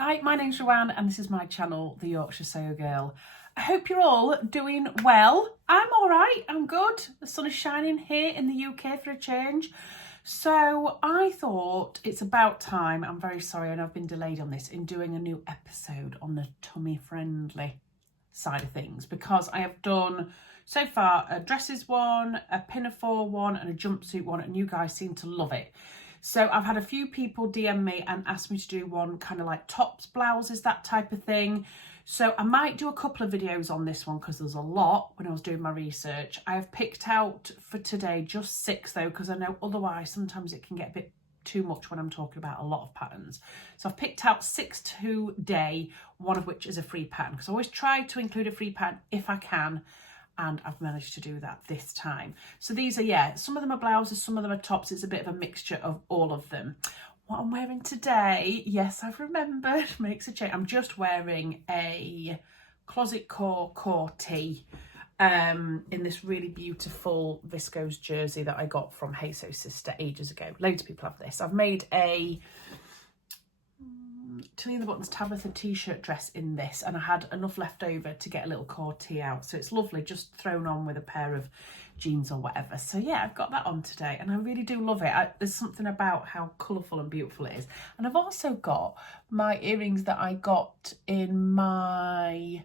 Hi, my name's Ruan and this is my channel, The Yorkshire Sew Girl. I hope you're all doing well. I'm all right, I'm good. The sun is shining here in the UK for a change. So I thought it's about time, I'm very sorry and I've been delayed on this, in doing a new episode on the tummy friendly side of things, because I have done so far a dresses one, a pinafore one and a jumpsuit one, and you guys seem to love it. So I've had a few people DM me and ask me to do one kind of like tops, blouses, that type of thing. So I might do a couple of videos on this one because there's a lot when I was doing my research. I have picked out for today just 6 though, because I know otherwise sometimes it can get a bit too much when I'm talking about a lot of patterns. So I've picked out 6 today, one of which is a free pattern, because I always try to include a free pattern if I can. And I've managed to do that this time. So these are, yeah, some of them are blouses, some of them are tops. It's a bit of a mixture of all of them. What I'm wearing today, yes, I've remembered, makes a change. I'm just wearing a closet core tee in this really beautiful viscose jersey that I got from Hey Sew Sister ages ago. Loads of people have this. I've made a Tilly and the Buttons Tabitha t-shirt dress in this, and I had enough left over to get a little core tee out, so it's lovely just thrown on with a pair of jeans or whatever. So yeah, I've got that on today and I really do love it. There's something about how colourful and beautiful it is. And I've also got my earrings that I got in my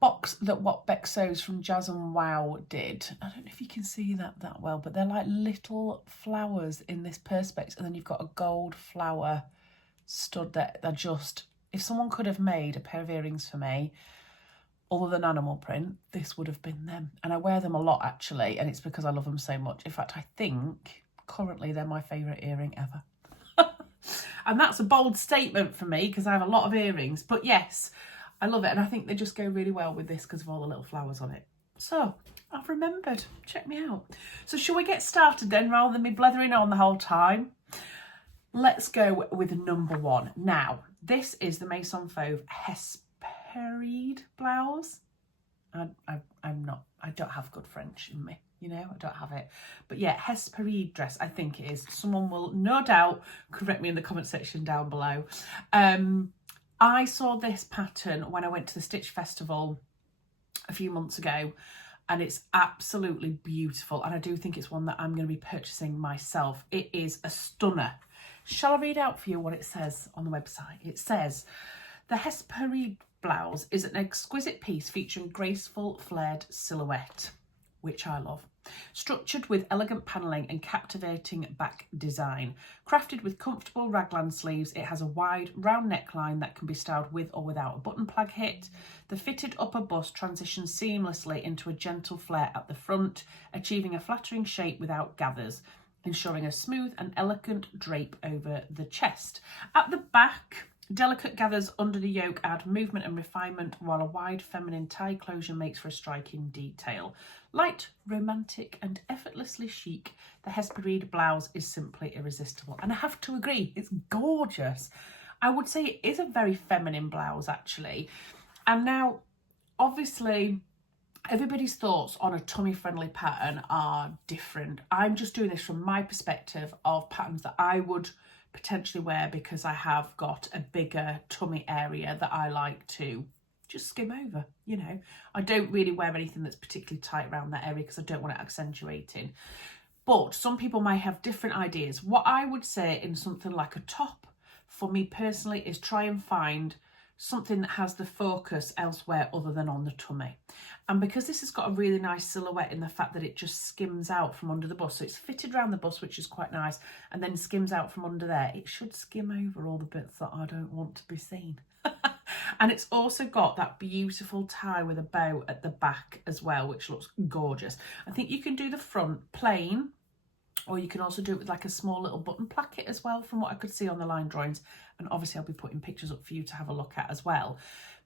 box that What Beck Sews from Jazz and Wow did. I don't know if you can see that well, but they're like little flowers in this perspex, and then you've got a gold flower stud that they're just, if someone could have made a pair of earrings for me other than animal print, this would have been them. And I wear them a lot actually, and it's because I love them so much. In fact, I think currently they're my favourite earring ever. And that's a bold statement for me because I have a lot of earrings, but yes, I love it, and I think they just go really well with this because of all the little flowers on it. So I've remembered, check me out. So shall we get started then, rather than me blethering on the whole time? Let's go with number 1. Now, this is the Maison Fauve Hesperide Blouse. I don't have good French in me, you know, I don't have it. But yeah, Hesperide dress, I think it is. Someone will no doubt correct me in the comment section down below. I saw this pattern when I went to the Stitch Festival a few months ago, and it's absolutely beautiful. And I do think it's one that I'm going to be purchasing myself. It is a stunner. Shall I read out for you what it says on the website? It says, the Hesperie Blouse is an exquisite piece featuring graceful flared silhouette, which I love. Structured with elegant panelling and captivating back design. Crafted with comfortable raglan sleeves, it has a wide, round neckline that can be styled with or without a button plug hit. The fitted upper bust transitions seamlessly into a gentle flare at the front, achieving a flattering shape without gathers, ensuring a smooth and elegant drape over the chest. At the back, delicate gathers under the yoke add movement and refinement, while a wide feminine tie closure makes for a striking detail. Light, romantic and effortlessly chic, the Hesperide blouse is simply irresistible. And I have to agree, it's gorgeous. I would say it is a very feminine blouse actually. And now, obviously, everybody's thoughts on a tummy friendly pattern are different. I'm just doing this from my perspective of patterns that I would potentially wear because I have got a bigger tummy area that I like to just skim over, you know. I don't really wear anything that's particularly tight around that area because I don't want it accentuating. But some people may have different ideas. What I would say in something like a top, for me personally, is try and find something that has the focus elsewhere other than on the tummy. And because this has got a really nice silhouette in the fact that it just skims out from under the bust, so it's fitted around the bust, which is quite nice, and then skims out from under there, it should skim over all the bits that I don't want to be seen. And it's also got that beautiful tie with a bow at the back as well, which looks gorgeous. I think you can do the front plain, or you can also do it with like a small little button placket as well, from what I could see on the line drawings. And obviously I'll be putting pictures up for you to have a look at as well.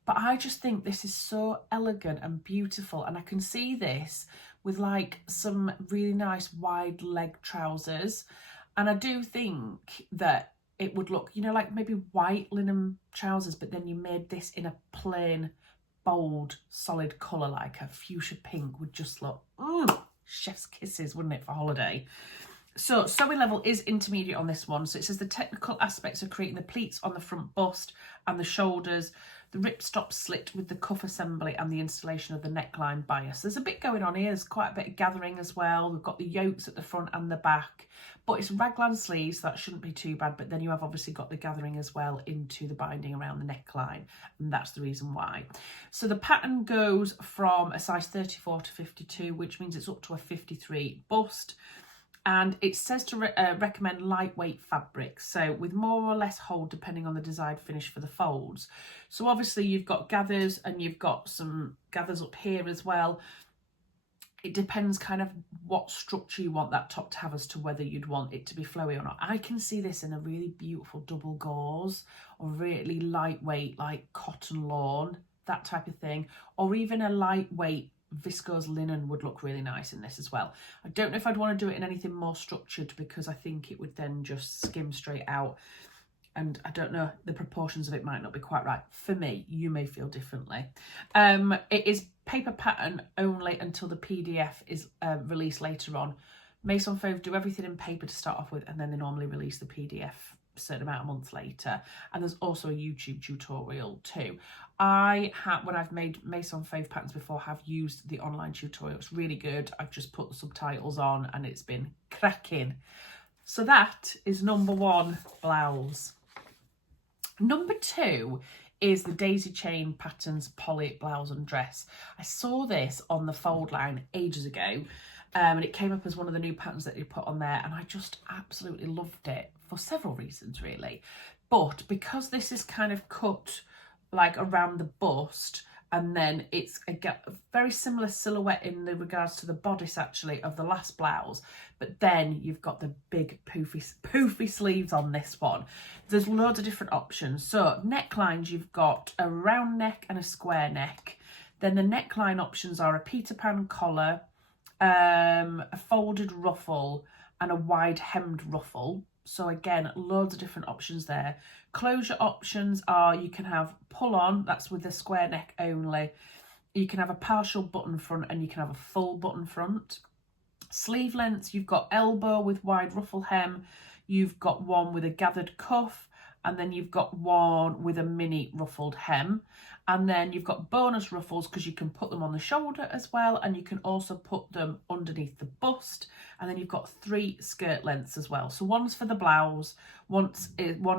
But I just think this is so elegant and beautiful. And I can see this with like some really nice wide leg trousers. And I do think that it would look, you know, like maybe white linen trousers, but then you made this in a plain, bold, solid colour, like a fuchsia pink would just look, chef's kisses, wouldn't it, for holiday? So sewing level is intermediate on this one. So it says the technical aspects of creating the pleats on the front bust and the shoulders, the ripstop slit with the cuff assembly and the installation of the neckline bias. There's a bit going on here. There's quite a bit of gathering as well. We've got the yokes at the front and the back, but it's raglan sleeves, so that shouldn't be too bad. But then you have obviously got the gathering as well into the binding around the neckline, and that's the reason why. So the pattern goes from a size 34 to 52, which means it's up to a 53 bust. And it says to recommend lightweight fabrics, so with more or less hold depending on the desired finish for the folds. So obviously you've got gathers and you've got some gathers up here as well. It depends kind of what structure you want that top to have as to whether you'd want it to be flowy or not. I can see this in a really beautiful double gauze or really lightweight like cotton lawn, that type of thing, or even a lightweight viscose linen would look really nice in this as well. I don't know if I'd want to do it in anything more structured because I think it would then just skim straight out, and I don't know, the proportions of it might not be quite right for me. You may feel differently. It is paper pattern only until the PDF is released later on. Maison Fauve do everything in paper to start off with, and then they normally release the PDF a certain amount of months later. And there's also a YouTube tutorial too. When I've made Maison Fauve patterns before, have used the online tutorial. It's really good. I've just put the subtitles on and it's been cracking. So that is number 1 blouse. Number 2 is the daisy chain patterns poly blouse and dress. I saw this on the fold line ages ago, and it came up as one of the new patterns that you put on there, and I just absolutely loved it for several reasons really. But because this is kind of cut like around the bust, and then it's a very similar silhouette in the regards to the bodice actually of the last blouse, but then you've got the big poofy sleeves on this one. There's loads of different options. So necklines, you've got a round neck and a square neck. Then the neckline options are a Peter Pan collar, a folded ruffle and a wide hemmed ruffle. So again, loads of different options there. Closure options are, you can have pull on, that's with the square neck only. You can have a partial button front and you can have a full button front. Sleeve lengths, you've got elbow with wide ruffle hem. You've got one with a gathered cuff, and then you've got one with a mini ruffled hem. And then you've got bonus ruffles because you can put them on the shoulder as well, and you can also put them underneath the bust. And then you've got 3 skirt lengths as well. So one's for the blouse, one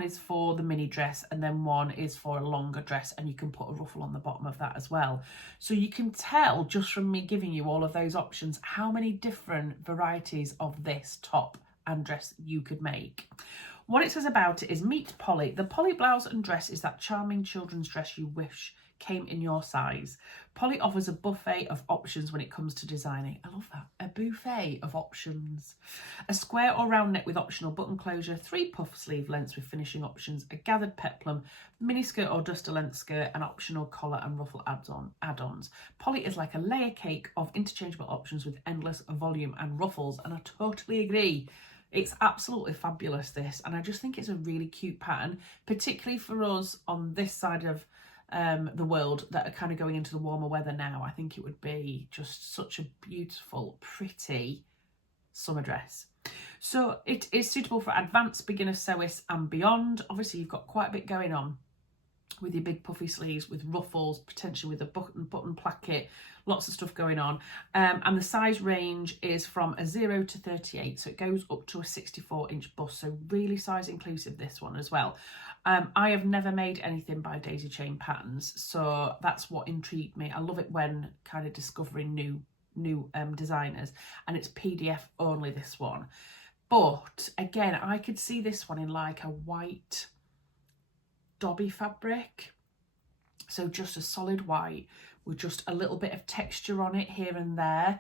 is for the mini dress, and then one is for a longer dress, and you can put a ruffle on the bottom of that as well. So you can tell just from me giving you all of those options how many different varieties of this top and dress you could make. What it says about it is meet Polly. The Polly blouse and dress is that charming children's dress you wish came in your size. Polly offers a buffet of options when it comes to designing. I love that. A buffet of options. A square or round neck with optional button closure, 3 puff sleeve lengths with finishing options, a gathered peplum, mini skirt or duster length skirt, and optional collar and ruffle add-ons. Polly is like a layer cake of interchangeable options with endless volume and ruffles, and I totally agree. It's absolutely fabulous, this, and I just think it's a really cute pattern, particularly for us on this side of the world that are kind of going into the warmer weather now. I think it would be just such a beautiful, pretty summer dress. So it is suitable for advanced beginner sewists and beyond. Obviously, you've got quite a bit going on with your big puffy sleeves, with ruffles, potentially with a button placket, lots of stuff going on. And the size range is from a 0 to 38, so it goes up to a 64-inch bust, so really size inclusive, this one as well. I have never made anything by Daisy Chain Patterns, so that's what intrigued me. I love it when kind of discovering new designers, and it's PDF only, this one. But again, I could see this one in like a white Dobby fabric, so just a solid white with just a little bit of texture on it here and there.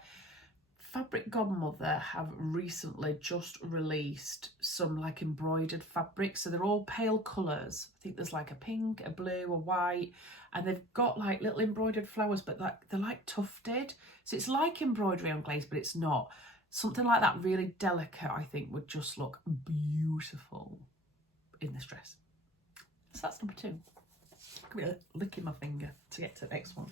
Fabric Godmother have recently just released some like embroidered fabrics, so they're all pale colours. I think there's like a pink, a blue, a white, and they've got like little embroidered flowers, but they're like tufted, so it's like embroidery on glaze, but it's not. Something like that, really delicate, I think would just look beautiful in this dress. So that's number 2. I'm licking my finger to get to the next one.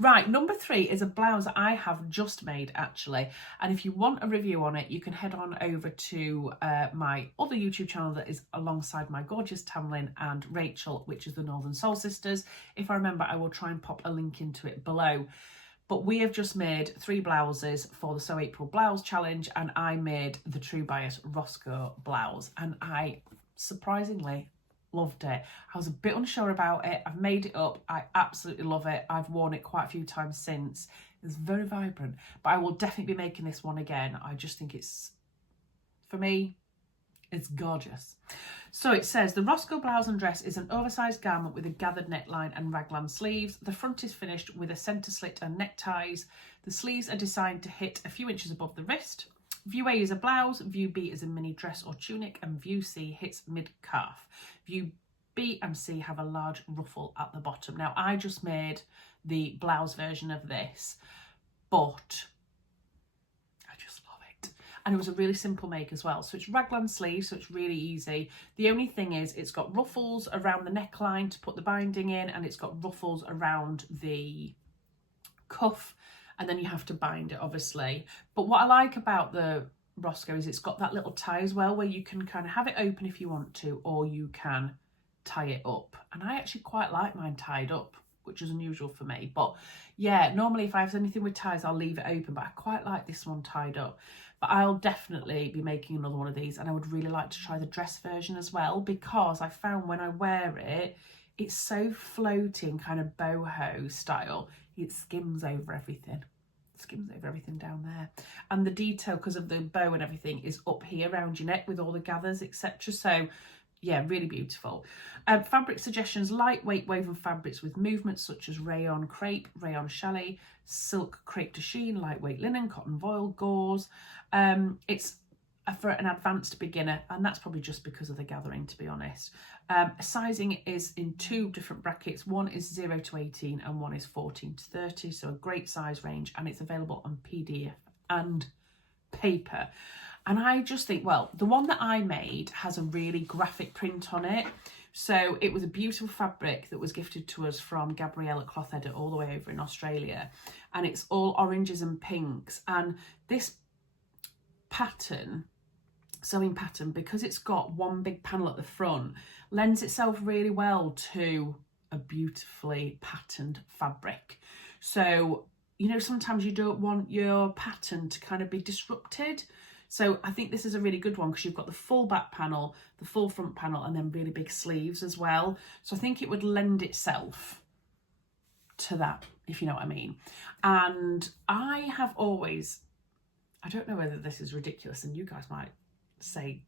Right, number 3 is a blouse that I have just made actually, and if you want a review on it, you can head on over to my other YouTube channel that is alongside my gorgeous Tamlin and Rachel, which is the Northern Soul Sisters. If I remember, I will try and pop a link into it below. But we have just made 3 blouses for the So April Blouse Challenge, and I made the True Bias Rosco blouse, and I surprisingly loved it. I was a bit unsure about it. I've made it up. I absolutely love it. I've worn it quite a few times since. It's very vibrant, but I will definitely be making this one again. I just think it's, for me, it's gorgeous. So it says, the Rosco blouse and dress is an oversized garment with a gathered neckline and raglan sleeves. The front is finished with a centre slit and neckties. The sleeves are designed to hit a few inches above the wrist. View A is a blouse, view B is a mini dress or tunic, and view C hits mid-calf. View B and C have a large ruffle at the bottom. Now, I just made the blouse version of this, but I just love it. And it was a really simple make as well. So it's raglan sleeves, so it's really easy. The only thing is it's got ruffles around the neckline to put the binding in, and it's got ruffles around the cuff, and then you have to bind it, obviously. But what I like about the Rosco is it's got that little tie as well, where you can kind of have it open if you want to, or you can tie it up. And I actually quite like mine tied up, which is unusual for me. But yeah, normally if I have anything with ties, I'll leave it open, but I quite like this one tied up. But I'll definitely be making another one of these, and I would really like to try the dress version as well, because I found when I wear it, it's so floating, kind of boho style. It skims over everything. Skims over everything down there. And the detail, because of the bow and everything, is up here around your neck with all the gathers, etc. So yeah, really beautiful. Fabric suggestions: lightweight woven fabrics with movements such as rayon crepe, rayon challis, silk crepe de chine, lightweight linen, cotton voile, gauze. It's for an advanced beginner, and that's probably just because of the gathering, to be honest. Sizing is in 2 different brackets. One is 0 to 18 and one is 14 to 30, so a great size range, and it's available on PDF and paper. And I just think, well, the one that I made has a really graphic print on it. So it was a beautiful fabric that was gifted to us from Gabrielle at Cloth Edit all the way over in Australia, and it's all oranges and pinks. And this pattern, sewing pattern, because it's got one big panel at the front, lends itself really well to a beautifully patterned fabric. So, you know, sometimes you don't want your pattern to kind of be disrupted. So I think this is a really good one, because you've got the full back panel, the full front panel, and then really big sleeves as well. So I think it would lend itself to that, if you know what I mean. And I have always, I don't know whether this is ridiculous, and you guys might say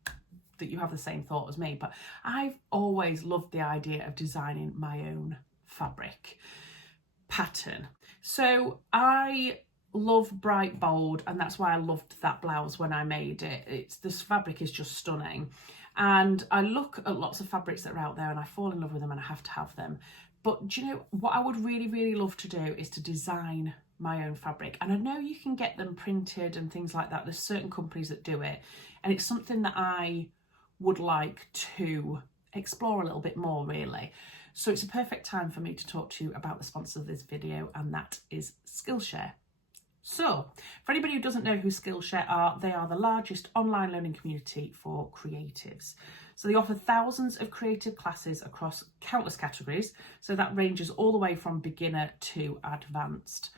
that you have the same thought as me, but I've always loved the idea of designing my own fabric pattern. So I love bright bold, and that's why I loved that blouse when I made it. This fabric is just stunning, and I look at lots of fabrics that are out there and I fall in love with them and I have to have them. But do you know what I would really love to do is to design my own fabric. And I know you can get them printed and things like that. There's certain companies that do it, and it's something that I would like to explore a little bit more, really. So it's a perfect time for me to talk to you about the sponsor of this video, and that is Skillshare. So for anybody who doesn't know who Skillshare are, they are the largest online learning community for creatives. So they offer thousands of creative classes across countless categories. So that ranges all the way from beginner to advanced.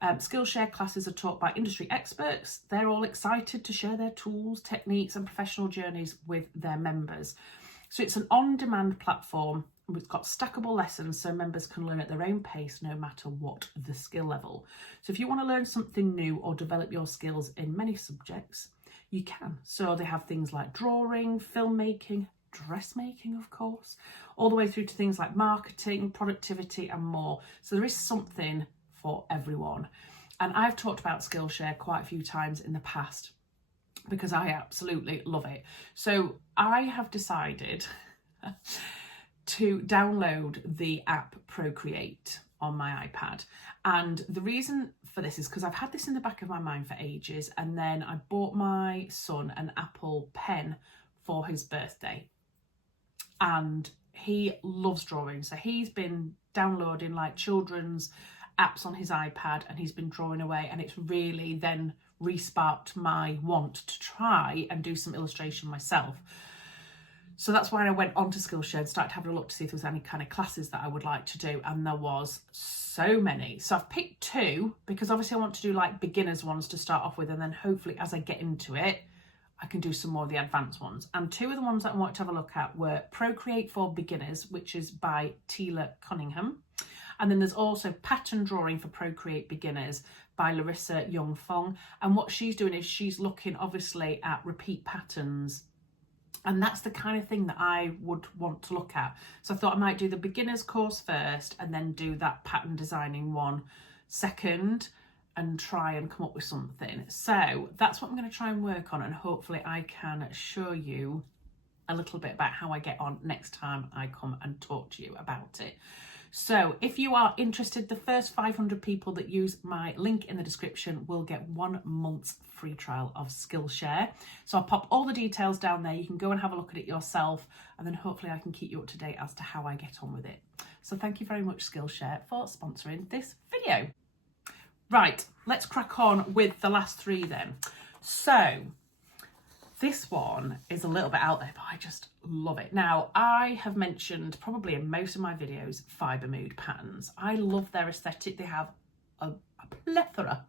Skillshare classes are taught by industry experts. They're all excited to share their tools, techniques and professional journeys with their members. So it's an on-demand platform. It's got stackable lessons so members can learn at their own pace, no matter what the skill level. So if you want to learn something new or develop your skills in many subjects, you can. So they have things like drawing, filmmaking, dressmaking, of course, all the way through to things like marketing, productivity and more. So there is something for everyone. And I've talked about Skillshare quite a few times in the past because I absolutely love it. So I have decided to download the app Procreate on my iPad. And the reason for this is because I've had this in the back of my mind for ages, and then I bought my son an Apple Pen for his birthday. And he loves drawing, so he's been downloading like children's apps on his iPad and he's been drawing away, and it's really then re-sparked my want to try and do some illustration myself. So that's why I went on to Skillshare and started having a look to see if there was any kind of classes that I would like to do, and there was so many. So I've picked 2 because obviously I want to do like beginners ones to start off with, and then hopefully as I get into it I can do some more of the advanced ones. And 2 of the ones that I wanted to have a look at were Procreate for Beginners, which is by Tila Cunningham, and then there's also Pattern Drawing for Procreate Beginners by Larissa Young Fong. And what she's doing is she's looking obviously at repeat patterns, and that's the kind of thing that I would want to look at. So I thought I might do the beginners course first and then do that pattern designing one second and try and come up with something. So that's what I'm going to try and work on, and hopefully I can show you a little bit about how I get on next time I come and talk to you about it. So if you are interested, the first 500 people that use my link in the description will get 1 month's free trial of Skillshare. So I'll pop all the details down there. You can go and have a look at it yourself, and then hopefully I can keep you up to date as to how I get on with it. So thank you very much, Skillshare, for sponsoring this video. Right, let's crack on with the last 3 then. So this one is a little bit out there, but I just love it. Now, I have mentioned probably in most of my videos Fibre Mood patterns. I love their aesthetic. They have a plethora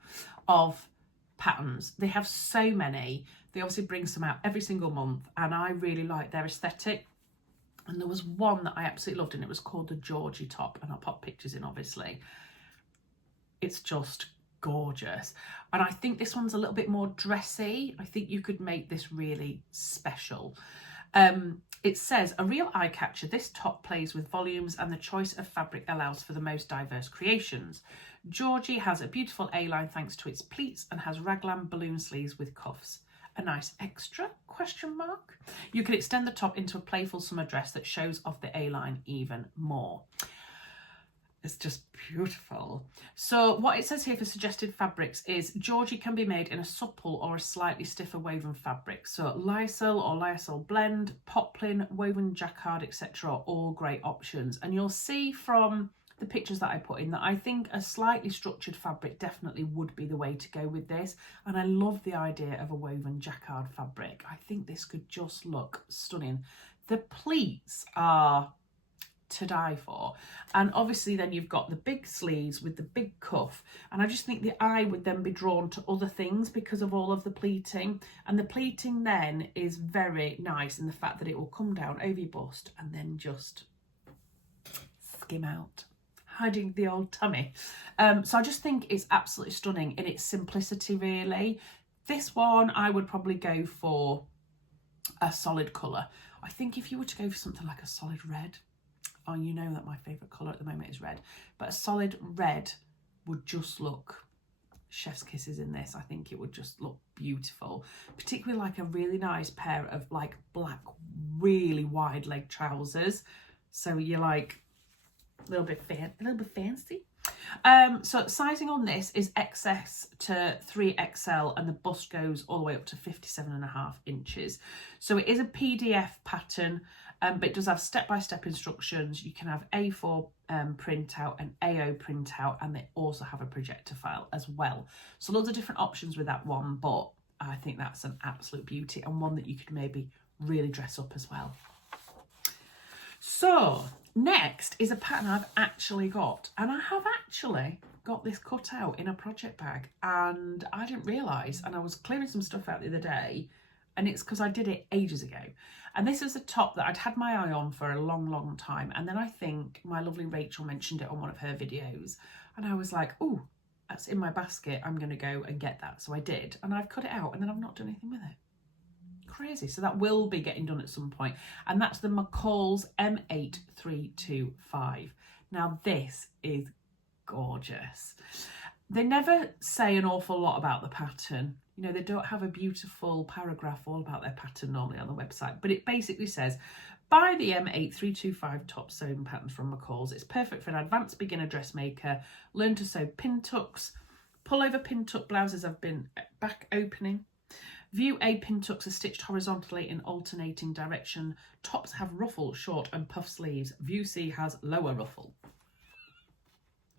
of patterns. They have so many. They obviously bring some out every single month, and I really like their aesthetic. And there was one that I absolutely loved, and it was called the Georgie top, and I'll pop pictures in obviously. It's just gorgeous, and I think this one's a little bit more dressy. I think you could make this really special. It says, a real eye catcher, this top plays with volumes and the choice of fabric allows for the most diverse creations. Georgie has a beautiful A-line thanks to its pleats and has raglan balloon sleeves with cuffs. A nice extra, question mark. You can extend the top into a playful summer dress that shows off the A-line even more. It's just beautiful. So what it says here for suggested fabrics is Georgie can be made in a supple or a slightly stiffer woven fabric. So lyocell or lyocell blend, poplin, woven jacquard, etc. are all great options. And you'll see from the pictures that I put in that I think a slightly structured fabric definitely would be the way to go with this. And I love the idea of a woven jacquard fabric. I think this could just look stunning. The pleats are to die for, and obviously then you've got the big sleeves with the big cuff, and I just think the eye would then be drawn to other things because of all of the pleating, and the pleating then is very nice in the fact that it will come down over your bust and then just skim out, hiding the old tummy. So I just think it's absolutely stunning in its simplicity really. This one I would probably go for a solid colour. I think if you were to go for something like a solid red, oh, you know that my favourite colour at the moment is red, but a solid red would just look chef's kisses in this. I think it would just look beautiful, particularly like a really nice pair of like black, really wide leg trousers. So you're like a little bit fancy. So sizing on this is XS to 3XL, and the bust goes all the way up to 57.5 inches. So it is a PDF pattern, but it does have step-by-step instructions. You can have A4 printout and AO printout, and they also have a projector file as well. So loads of different options with that one, but I think that's an absolute beauty and one that you could maybe really dress up as well. So next is a pattern I've actually got, and I have actually got this cut out in a project bag, and I didn't realise, and I was clearing some stuff out the other day, and it's because I did it ages ago. And this is a top that I'd had my eye on for a long time, and then I think my lovely Rachel mentioned it on one of her videos, and I was like, oh, that's in my basket, I'm going to go and get that. So I did, and I've cut it out, and then I've not done anything with it. Crazy. So that will be getting done at some point, and that's the McCalls M8325. Now this is gorgeous. They never say an awful lot about the pattern. You know, they don't have a beautiful paragraph all about their pattern normally on the website, but it basically says, buy the M8325 top sewing pattern from McCalls. It's perfect for an advanced beginner dressmaker. Learn to sew pin tucks. Pull over pin tuck blouses have been back opening. View A pin tucks are stitched horizontally in alternating direction. Tops have ruffle, short and puff sleeves. View C has lower ruffle.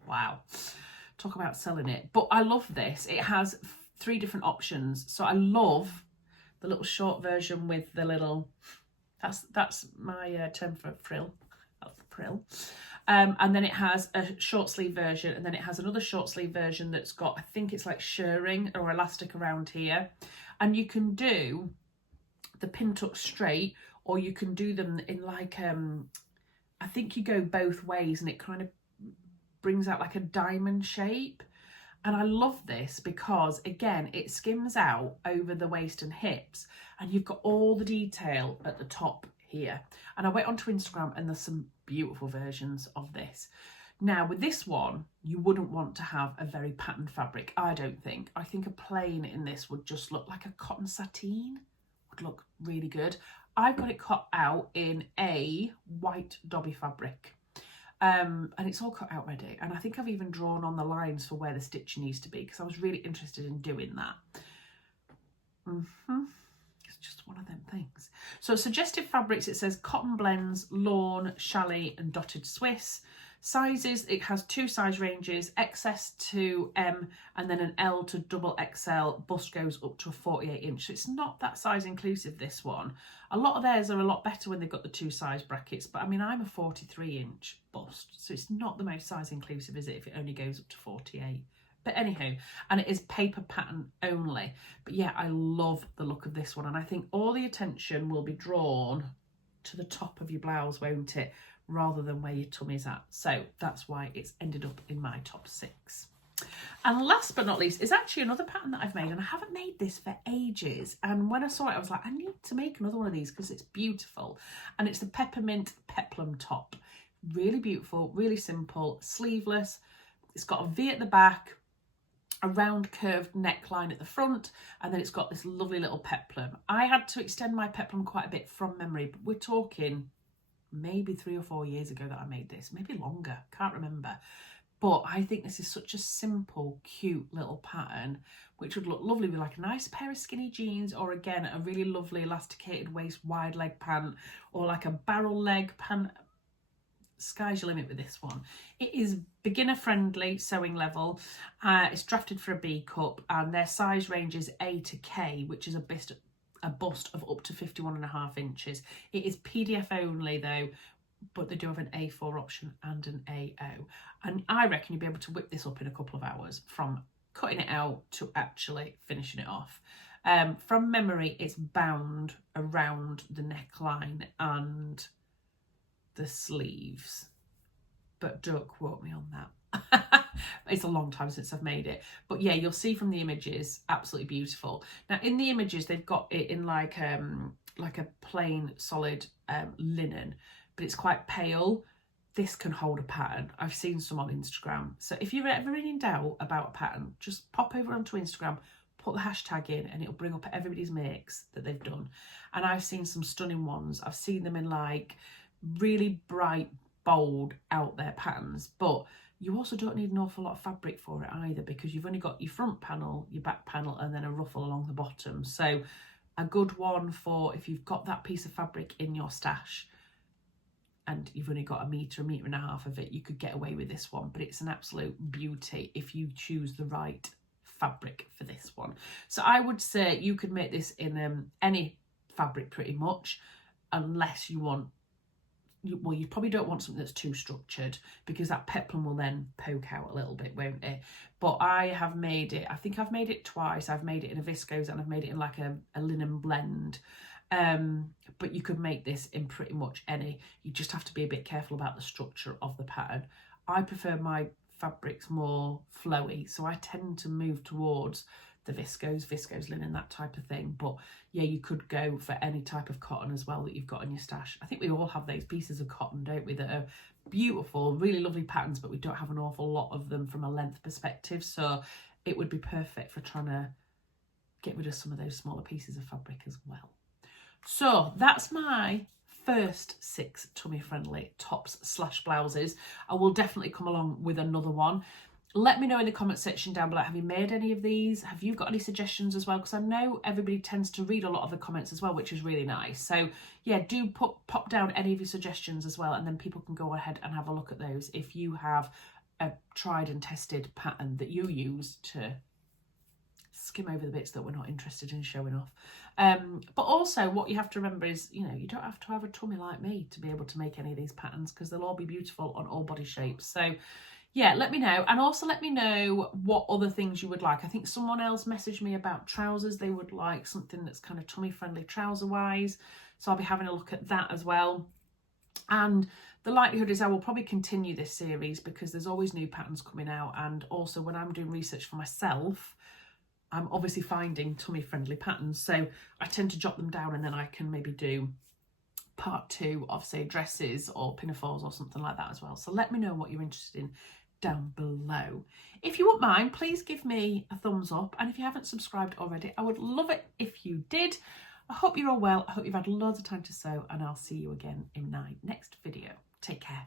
Wow. talk about selling it. But I love this. It has 3 different options. So I love the little short version with the little, that's my term for frill. That's the frill. And then it has a short sleeve version, and then it has another short sleeve version that's got, I think it's like shirring or elastic around here. And you can do the pin tuck straight, or you can do them in like, I think you go both ways, and it kind of brings out like a diamond shape. And I love this because, again, it skims out over the waist and hips, and you've got all the detail at the top here. And I went onto Instagram, and there's some beautiful versions of this. Now, with this one, you wouldn't want to have a very patterned fabric, I don't think. I think a plain in this would just look like a cotton sateen, would look really good. I've got it cut out in a white Dobby fabric. And it's all cut out ready, and I think I've even drawn on the lines for where the stitching needs to be, because I was really interested in doing that. It's just one of them things. So suggested fabrics, it says cotton blends, lawn, chalet and dotted Swiss. Sizes, it has 2 size ranges, XS to M and then an L to double XL. Bust goes up to a 48 inch. So it's not that size inclusive, this one. A lot of theirs are a lot better when they've got the 2 size brackets, but I mean, I'm a 43 inch bust, so it's not the most size inclusive, is it, if it only goes up to 48? But anyhow, and it is paper pattern only. But yeah, I love the look of this one, and I think all the attention will be drawn to the top of your blouse, won't it, rather than where your tummy's at. So that's why it's ended up in my top 6. And last but not least is actually another pattern that I've made, and I haven't made this for ages, and when I saw it I was like, I need to make another one of these because it's beautiful. And it's the Peppermint Peplum top. Really beautiful, really simple, sleeveless. It's got a V at the back, a round curved neckline at the front, and then it's got this lovely little peplum. I had to extend my peplum quite a bit from memory, but we're talking maybe 3 or 4 years ago that I made this, maybe longer, can't remember. But I think this is such a simple, cute little pattern, which would look lovely with like a nice pair of skinny jeans, or again, a really lovely elasticated waist wide leg pant, or like a barrel leg pant. Sky's your limit with this one. It is beginner friendly sewing level. It's drafted for a B cup, and their size range is A to K, which is a bust of up to 51.5 inches. It is PDF only though, but they do have an A4 option and an AO. And I reckon you'll be able to whip this up in a couple of hours from cutting it out to actually finishing it off. From memory, it's bound around the neckline and the sleeves, but don't quote me on that. It's a long time since I've made it, but yeah, you'll see from the images, absolutely beautiful. Now in the images they've got it in like a plain solid linen, but it's quite pale. This can hold a pattern. I've seen some on Instagram, so if you're ever in doubt about a pattern, just pop over onto Instagram, put the hashtag in, and it'll bring up everybody's makes that they've done. And I've seen some stunning ones. I've seen them in like really bright, bold, out there patterns, but you also don't need an awful lot of fabric for it either, because you've only got your front panel, your back panel, and then a ruffle along the bottom. So a good one for if you've got that piece of fabric in your stash and you've only got a metre and a half of it, you could get away with this one. But it's an absolute beauty if you choose the right fabric for this one. So I would say you could make this in any fabric pretty much, unless you want, well, you probably don't want something that's too structured, because that peplum will then poke out a little bit, won't it? But I have made it, I think I've made it twice. I've made it in a viscose and I've made it in like a linen blend. But you could make this in pretty much any. You just have to be a bit careful about the structure of the pattern. I prefer my fabrics more flowy, so I tend to move towards the viscose linen, that type of thing. But yeah, you could go for any type of cotton as well that you've got in your stash. I think we all have those pieces of cotton, don't we, that are beautiful, really lovely patterns, but we don't have an awful lot of them from a length perspective. So it would be perfect for trying to get rid of some of those smaller pieces of fabric as well. So that's my first 6 tummy friendly tops / blouses. I will definitely come along with another one. Let me know in the comment section down below, have you made any of these? Have you got any suggestions as well? Because I know everybody tends to read a lot of the comments as well, which is really nice. So yeah, do pop down any of your suggestions as well, and then people can go ahead and have a look at those if you have a tried and tested pattern that you use to skim over the bits that we're not interested in showing off. But also what you have to remember is, you know, you don't have to have a tummy like me to be able to make any of these patterns, because they'll all be beautiful on all body shapes. So yeah, let me know. And also let me know what other things you would like. I think someone else messaged me about trousers. They would like something that's kind of tummy friendly trouser wise. So I'll be having a look at that as well. And the likelihood is I will probably continue this series because there's always new patterns coming out. And also when I'm doing research for myself, I'm obviously finding tummy friendly patterns. So I tend to jot them down, and then I can maybe do part 2 of, say, dresses or pinafores or something like that as well. So let me know what you're interested in down below. If you wouldn't mind, please give me a thumbs up. And if you haven't subscribed already, I would love it if you did. I hope you're all well. I hope you've had loads of time to sew, and I'll see you again in my next video. Take care.